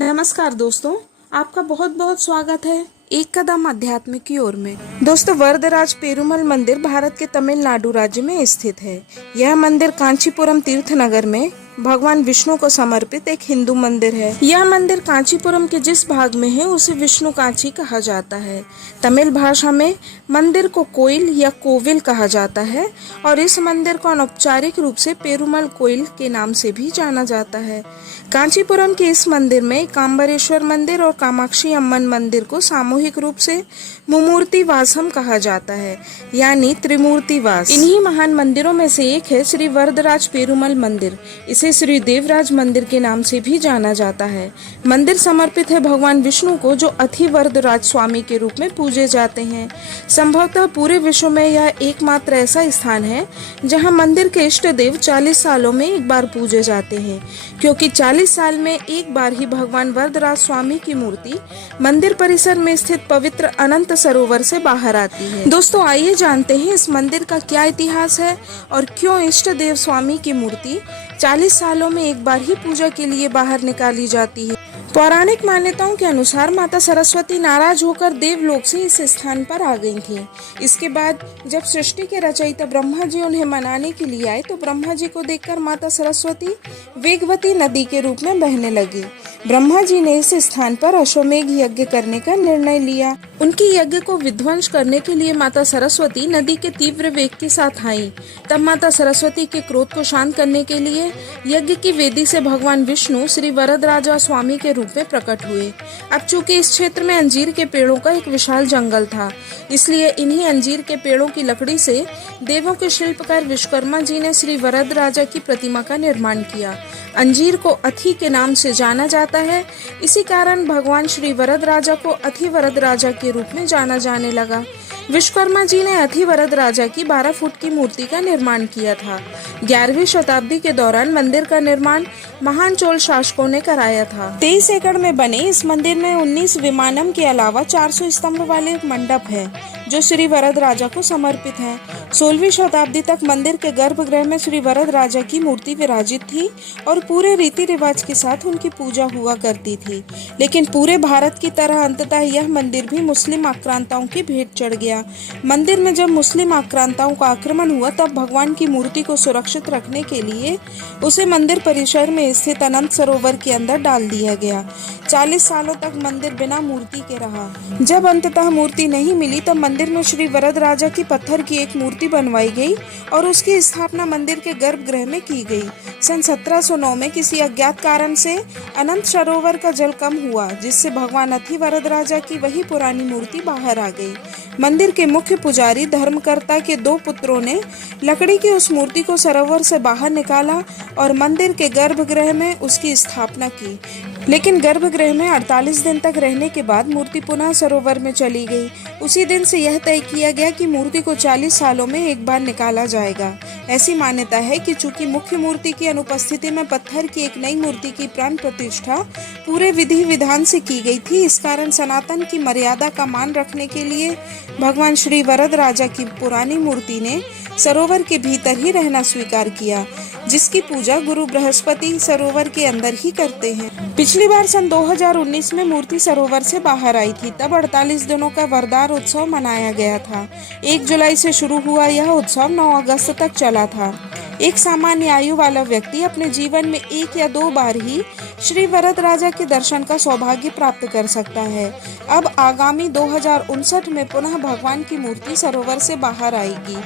नमस्कार दोस्तों, आपका बहुत बहुत स्वागत है एक कदम अध्यात्म की ओर में। दोस्तों, वरदराज पेरुमल मंदिर भारत के तमिलनाडु राज्य में स्थित है। यह मंदिर कांचीपुरम तीर्थ नगर में भगवान विष्णु को समर्पित एक हिंदू मंदिर है। यह मंदिर कांचीपुरम के जिस भाग में है उसे विष्णु कांची कहा जाता है। तमिल भाषा में मंदिर को कोइल या कोविल कहा जाता है और इस मंदिर को अनौपचारिक रूप से पेरुमल कोइल के नाम से भी जाना जाता है। कांचीपुरम के इस मंदिर में काम्बरेश्वर मंदिर और कामाक्षी अम्मन मंदिर को सामूहिक रूप से मुमूर्ति वासम कहा जाता है, यानी त्रिमूर्ति वास। इन्हीं महान मंदिरों में से एक है श्री वरदराज पेरुमल मंदिर। इसे श्री देवराज मंदिर के नाम से भी जाना जाता है। मंदिर समर्पित है भगवान विष्णु को, जो अति वरदराज स्वामी के रूप में पूजे जाते हैं। संभवतः पूरे विश्व में यह एकमात्र ऐसा स्थान है जहां मंदिर के इष्ट देव 40 सालों में एक बार पूजे जाते हैं, क्योंकि 40 साल में एक बार ही भगवान वरदराज स्वामी की मूर्ति मंदिर परिसर में स्थित पवित्र अनंत सरोवर से बाहर आती है। दोस्तों, आइए जानते हैं इस मंदिर का क्या इतिहास है और क्यों इष्ट देव स्वामी की मूर्ति 40 सालों में एक बार ही पूजा के लिए बाहर निकाली जाती है। पौराणिक मान्यताओं के अनुसार माता सरस्वती नाराज होकर देवलोक से इस स्थान पर आ गई थी। इसके बाद जब सृष्टि के रचयिता ब्रह्मा जी उन्हें मनाने के लिए आए तो ब्रह्मा जी को देखकर माता सरस्वती वेगवती नदी के रूप में बहने लगी। ब्रह्मा जी ने इस स्थान पर अश्वमेघ यज्ञ करने का निर्णय लिया। उनके यज्ञ को विध्वंस करने के लिए माता सरस्वती नदी के तीव्र वेग के साथ आई। तब माता सरस्वती के क्रोध को शांत करने के लिए यज्ञ की वेदी से भगवान विष्णु श्री वरदराजा स्वामी के रूप में प्रकट हुए। अब चूंकि इस क्षेत्र में अंजीर के पेड़ों का एक विशाल जंगल था, इसलिए इन्हीं अंजीर के पेड़ों की लकड़ी से देवों के शिल्पकार विश्वकर्मा जी ने श्री वरदराजा की प्रतिमा का निर्माण किया। अंजीर को अथि के नाम से जाना जाता है, इसी कारण भगवान श्री वरदराजा को अथि वरदराजा के रूप में जाना जाने लगा। विश्वकर्मा जी ने अथि वरदराजा की 12 फुट की मूर्ति का निर्माण किया था। 11वीं शताब्दी के दौरान मंदिर का निर्माण महान चोल शासकों ने कराया था। 23 एकड़ में बने इस मंदिर में 19 विमानम के अलावा 400 स्तंभ वाले मंडप है, जो श्री वरदराजा को समर्पित है। 16वीं शताब्दी तक मंदिर के गर्भगृह में श्री वरदराजा की मूर्ति विराजित थी और पूरे रीति रिवाज के साथ उनकी पूजा हुआ करती थी। लेकिन पूरे भारत की तरह अंततः यह मंदिर भी मुस्लिम आक्रांताओं की भेंट चढ़ गया। मंदिर में जब मुस्लिम आक्रांताओं का आक्रमण हुआ तब भगवान की मूर्ति को सुरक्षित रखने के लिए उसे मंदिर परिसर में स्थित अनंत सरोवर के अंदर डाल दिया गया। 40 सालों तक मंदिर बिना मूर्ति के रहा। जब अंततः मूर्ति नहीं मिली तब मंदिर में श्री वरदराजा की पत्थर की एक मूर्ति बनवाई गई और उसकी स्थापना मंदिर के गर्भगृह में की गई। सन 1709 में किसी अज्ञात कारण से अनंत सरोवर का जल कम हुआ, जिससे भगवान अथि वरदराजा की वही पुरानी मूर्ति बाहर आ गई। मंदिर के मुख्य पुजारी धर्मकर्ता के 2 पुत्रों ने लकड़ी की उस मूर्ति को सरोवर से बाहर निकाला और मंदिर के गर्भगृह में उसकी स्थापना की। लेकिन गर्भगृह में 48 दिन तक रहने के बाद मूर्ति पुनः सरोवर में चली गई। उसी दिन से यह तय किया गया कि मूर्ति को 40 सालों में एक बार निकाला जाएगा। ऐसी मान्यता है कि चूंकि मुख्य मूर्ति की अनुपस्थिति में पत्थर की एक नई मूर्ति की प्राण प्रतिष्ठा पूरे विधि विधान से की गई थी, इस कारण सनातन की मर्यादा का मान रखने के लिए भगवान श्री वरदराजा की पुरानी मूर्ति ने सरोवर के भीतर ही रहना स्वीकार किया, जिसकी पूजा गुरु बृहस्पति सरोवर के अंदर ही करते हैं। पिछली बार सन 2019 में मूर्ति सरोवर से बाहर आई थी। तब 48 दिनों का वरदार उत्सव मनाया गया था। 1 जुलाई से शुरू हुआ यह उत्सव 9 अगस्त तक चला था। एक सामान्य आयु वाला व्यक्ति अपने जीवन में 1 या 2 बार ही श्री वरदराजा के दर्शन का सौभाग्य प्राप्त कर सकता है। अब आगामी 2059 में पुनः भगवान की मूर्ति सरोवर से बाहर आएगी।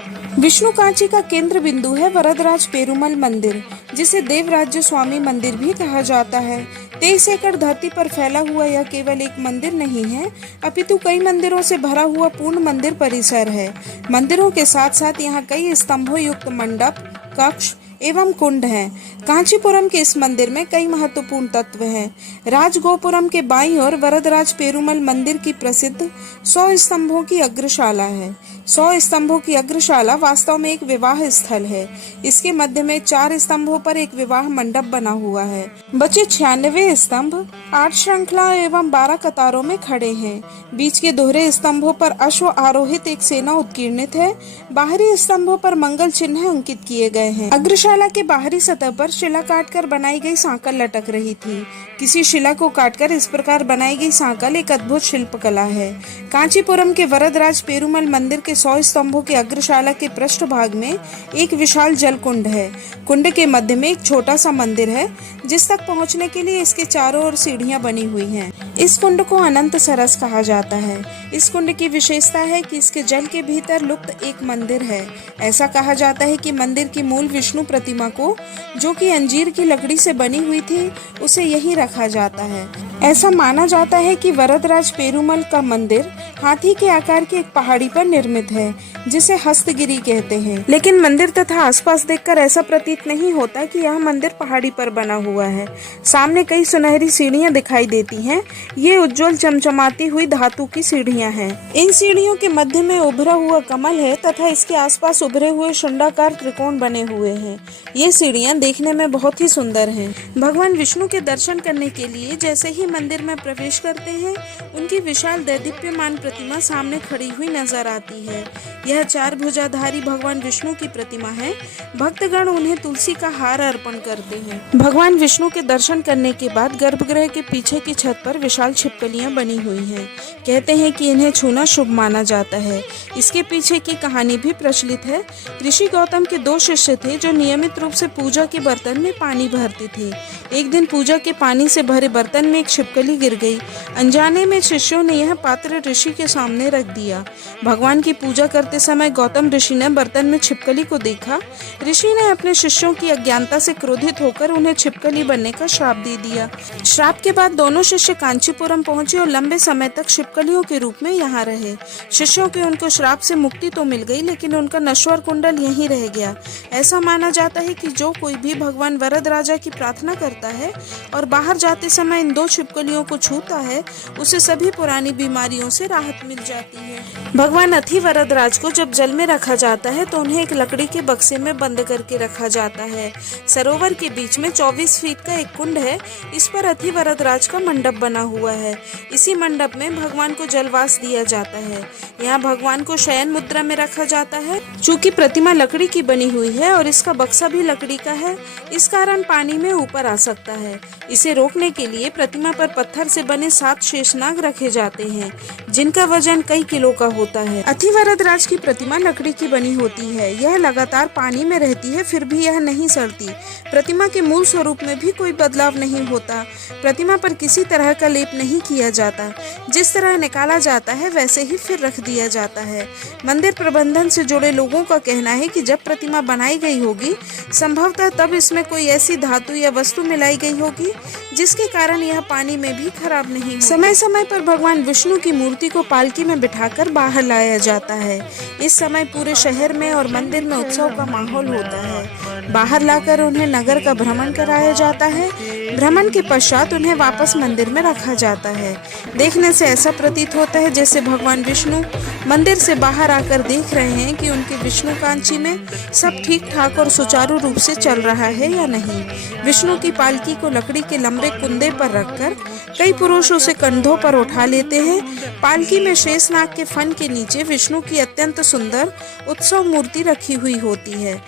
विष्णु कांची का केंद्र बिंदु है वरदराज पेरुमल मंदिर, जिसे देवराज्य स्वामी मंदिर भी कहा जाता है। 23 एकड़ धरती पर फैला हुआ यह केवल एक मंदिर नहीं है, अपितु कई मंदिरों से भरा हुआ पूर्ण मंदिर परिसर है। मंदिरों के साथ साथ यहाँ कई स्तंभों युक्त मंडप, कक्ष एवं कुंड हैं। कांचीपुरम के इस मंदिर में कई महत्वपूर्ण तत्व हैं। राजगोपुरम के बाईं ओर वरदराज पेरुमल मंदिर की प्रसिद्ध 100 स्तंभों की अग्रशाला है। 100 स्तंभों की अग्रशाला वास्तव में एक विवाह स्थल है। इसके मध्य में 4 स्तंभों पर एक विवाह मंडप बना हुआ है। बचे 96 स्तंभ 8 श्रृंखला एवं 12 कतारों में खड़े हैं। बीच के दोहरे स्तंभों पर अश्व आरोहित एक सेना उत्कीर्णित है। बाहरी स्तंभों पर मंगल चिन्ह अंकित किए गए हैं। अग्रशाला के बाहरी सतह पर शिला काटकर बनाई गई सांकल लटक रही थी। किसी शिला को काटकर इस प्रकार बनाई गई सांकल एक अद्भुत शिल्पकला है। कांचीपुरम के वरदराज पेरुमल मंदिर के 100 स्तंभों के अग्रशाला के पृष्ठभाग में एक विशाल जल कुंड है। कुंड के मध्य में एक छोटा सा मंदिर है, जिस तक पहुंचने के लिए इसके चारों ओर सीढ़ियां बनी हुई हैं। इस कुंड को अनंत सरस कहा जाता है। इस कुंड की विशेषता है कि इसके जल के भीतर लुप्त एक मंदिर है। ऐसा कहा जाता है कि मंदिर की मूल विष्णु प्रतिमा को, जो कि अंजीर की लकड़ी से बनी हुई थी, उसे यहीं रखा जाता है। ऐसा माना जाता है कि वरदराज पेरुमल का मंदिर हाथी के आकार की एक पहाड़ी पर निर्मित है, जिसे हस्तगिरी कहते हैं। लेकिन मंदिर तथा आसपास देखकर ऐसा प्रतीत नहीं होता कि यह मंदिर पहाड़ी पर बना हुआ है। सामने कई सुनहरी सीढ़ियां दिखाई देती हैं। ये उज्जवल चमचमाती हुई धातु की सीढ़ियां हैं। इन सीढ़ियों के मध्य में उभरा हुआ कमल है तथा इसके आसपास उभरे हुए शुंडाकार त्रिकोण बने हुए हैं। ये सीढ़ियां देखने में बहुत ही सुंदर हैं। भगवान विष्णु के दर्शन करने के लिए जैसे ही मंदिर में प्रवेश करते हैं, उनकी विशाल दैदीप्यमान प्रतिमा सामने खड़ी हुई नजर आती है। यह 4 भुजाधारी भगवान विष्णु की प्रतिमा है। भक्तगण उन्हें तुलसी का हार अर्पण करते हैं। भगवान विष्णु के दर्शन करने के बाद गर्भगृह के पीछे की छत पर विशाल छिपकलियां बनी हुई हैं। कहते हैं कि इन्हें छूना शुभ माना जाता है। इसके पीछे की कहानी भी प्रचलित है। ऋषि गौतम के 2 शिष्य थे जो नियमित रूप से पूजा के बर्तन में पानी भरते थे। एक दिन पूजा के पानी से भरे बर्तन में एक छिपकली गिर गई। अनजाने में शिष्यों ने यह पात्र ऋषि के सामने रख दिया। भगवान की पूजा करते समय गौतम ऋषि ने बर्तन में छिपकली को देखा। ऋषि ने अपने शिष्यों की अज्ञानता से क्रोधित होकर उन्हें छिपकली बनने का श्राप दे दिया। श्राप के बाद दोनों शिष्य कांचीपुरम पहुंचे और लंबे समय तक छिपकलियों के रूप में यहाँ रहे। शिष्यों के उनको श्राप से मुक्ति तो मिल गई, लेकिन उनका नश्वर कुंडल यहीं रह गया। ऐसा माना जाता है कि जो कोई भी भगवान वरदराजा की प्रार्थना करता है और बाहर जाते समय इन 2 छिपकलियों को छूता है, उसे सभी पुरानी बीमारियों से राहत मिल जाती है। भगवान अथि वरदराज को जब जल में रखा जाता है तो उन्हें एक लकड़ी के बक्से में बंद करके रखा जाता है। सरोवर के बीच में 24 फीट का एक कुंड है। इस पर अथि वरदराज का मंडप बना हुआ है। इसी मंडप में भगवान को जलवास दिया जाता है। यहाँ भगवान को शयन मुद्रा में रखा जाता है। चूँकि प्रतिमा लकड़ी की बनी हुई है और इसका बक्सा भी लकड़ी का है, इस कारण पानी में ऊपर आ सकता है। इसे रोकने के लिए प्रतिमा पर पत्थर से बने 7 शेषनाग रखे जाते हैं, जिनका वजन कई किलो का होता है। अथि वरदराज की प्रतिमा लकड़ी की बनी होती है। यह लगातार पानी में रहती है, फिर भी यह नहीं सड़ती। प्रतिमा के मूल स्वरूप में भी कोई बदलाव नहीं होता। प्रतिमा पर किसी तरह का लेप नहीं किया जाता। जिस तरह निकाला जाता है वैसे ही फिर रख दिया जाता है। मंदिर प्रबंधन से जुड़े लोगों का कहना है कि जब प्रतिमा बनाई गई होगी, संभवतः तब इसमें कोई ऐसी धातु या वस्तु मिलाई गई होगी जिसके कारण यह पानी में भी खराब नहीं होगी। समय समय पर भगवान विष्णु की मूर्ति को पालकी में बिठाकर बाहर लाया जाता है। इस समय पूरे शहर में और मंदिर में उत्सव का माहौल होता है। बाहर लाकर उन्हें नगर का भ्रमण कराया जाता है। भ्रमण के पश्चात उन्हें वापस मंदिर में रखा जाता है। देखने से ऐसा प्रतीत होता है जैसे भगवान विष्णु मंदिर से बाहर आकर देख रहे हैं कि उनके विष्णु कांची में सब ठीक ठाक और सुचारू रूप से चल रहा है या नहीं। विष्णु की पालकी को लकड़ी के लंबे कुंदे पर रखकर कई पुरुष उसे कंधों पर उठा लेते हैं। पालकी में शेषनाग के फन के नीचे विष्णु की अत्यंत सुंदर उत्सव मूर्ति रखी हुई होती है।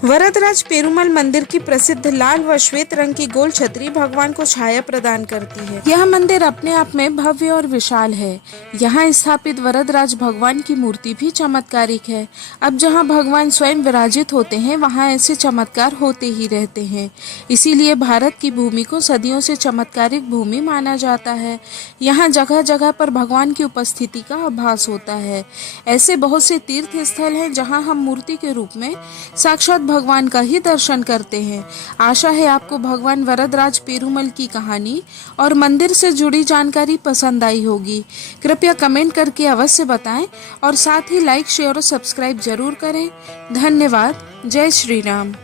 वरदराज पेरुमल मंदिर की प्रसिद्ध लाल व श्वेत रंग की गोल छतरी भगवान को छाया प्रदान करती है। यह मंदिर अपने आप में भव्य और विशाल है। यहाँ स्थापित वरदराज भगवान की मूर्ति भी चमत्कारिक है। अब जहाँ भगवान स्वयं विराजित होते हैं, वहाँ ऐसे चमत्कार होते ही रहते हैं। इसीलिए भारत की भूमि को सदियों से चमत्कारिक भूमि माना जाता है। यहाँ जगह जगह पर भगवान की उपस्थिति का आभास होता है। ऐसे बहुत से तीर्थ स्थल हैं जहाँ हम मूर्ति के रूप में साक्षात भगवान का ही दर्शन करते हैं। आशा है आपको भगवान वरदराज पेरुमल की कहानी और मंदिर से जुड़ी जानकारी पसंद आई होगी। कृपया कमेंट करके अवश्य बताएं और साथ ही लाइक, शेयर और सब्सक्राइब जरूर करें। धन्यवाद। जय श्री राम।